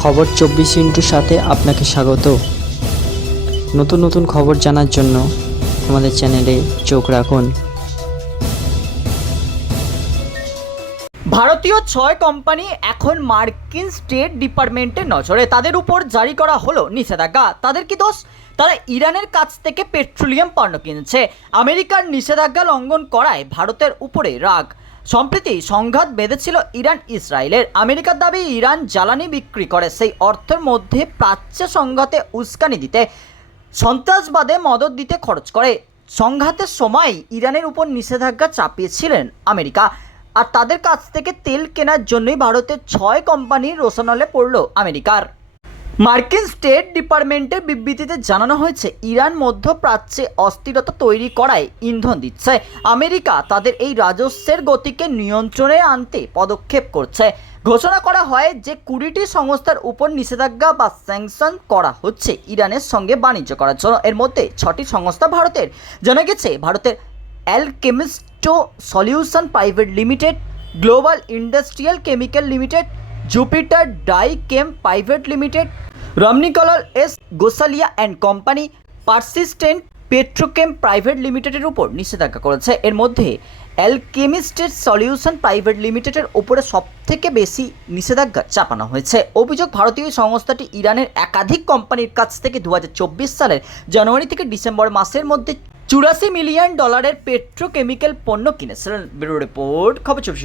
খবর চব্বিশ ইন্টুর সাথে আপনাকে স্বাগত। নতুন নতুন খবর জানার জন্য আমাদের চ্যানেলে চোখ রাখুন। ভারতীয় ছয় কোম্পানি এখন মার্কিন স্টেট ডিপার্টমেন্টের নজরে। তাদের উপর জারি করা হলো নিষেধাজ্ঞা। তাদের কি দোষ? তারা ইরানের কাছ থেকে পেট্রোলিয়াম পণ্য কিনছে। আমেরিকার নিষেধাজ্ঞা লঙ্ঘন করায় ভারতের উপরে রাগ। সম্প্রতি সংঘাত বেঁধেছিল ইরান, ইসরায়েলের। আমেরিকার দাবি, ইরান জ্বালানি বিক্রি করে সেই অর্থের মধ্যে প্রাচ্য সংঘাতে উস্কানি দিতে, সন্ত্রাসবাদে মদত দিতে খরচ করে। সংঘাতের সময় ইরানের উপর নিষেধাজ্ঞা চাপিয়েছিলেন আমেরিকা। আর তাদের কাছ থেকে তেল কেনার জন্যই ভারতের ছয় কোম্পানির রোশনলে পড়ল আমেরিকার। মার্কিন স্টেট ডিপার্টমেন্টের বিবৃতিতে জানানো হয়েছে, ইরান মধ্যপ্রাচ্যে অস্থিরতা তৈরি করায় ইন্ধন দিচ্ছে। আমেরিকা তাদের এই রাজস্বের গতিকে নিয়ন্ত্রণে আনতে পদক্ষেপ করছে। ঘোষণা করা হয় যে, কুড়িটি সংস্থার উপর নিষেধাজ্ঞা বা স্যাংশন করা হচ্ছে ইরানের সঙ্গে বাণিজ্য করার জন্য। এর মধ্যে ছটি সংস্থা ভারতের। জানা গেছে, ভারতের অ্যালকেমিস্টো solution private limited, global industrial chemical limited, Jupiter dye chem private limited রমনিকলার S Gosalia and company persistent petrochem private লিমিটেডের উপর নিষেধাজ্ঞা করেছে। এর মধ্যে অ্যালকেমিস্টের সলিউশন প্রাইভেট লিমিটেডের উপরে সবথেকে বেশি নিষেধাজ্ঞা চাপানো হয়েছে। অভিযোগ ভারতীয় সংস্থাটি ইরানের একাধিক কোম্পানির কাছ থেকে দু হাজার চব্বিশ সালের জানুয়ারি থেকে ডিসেম্বর মাসের মধ্যে চুরাশি মিলিয়ন ডলারের পেট্রোকেমিক্যাল পণ্য কিনেছিলেন। ব্যুরো রিপোর্ট, খবর চব্বিশ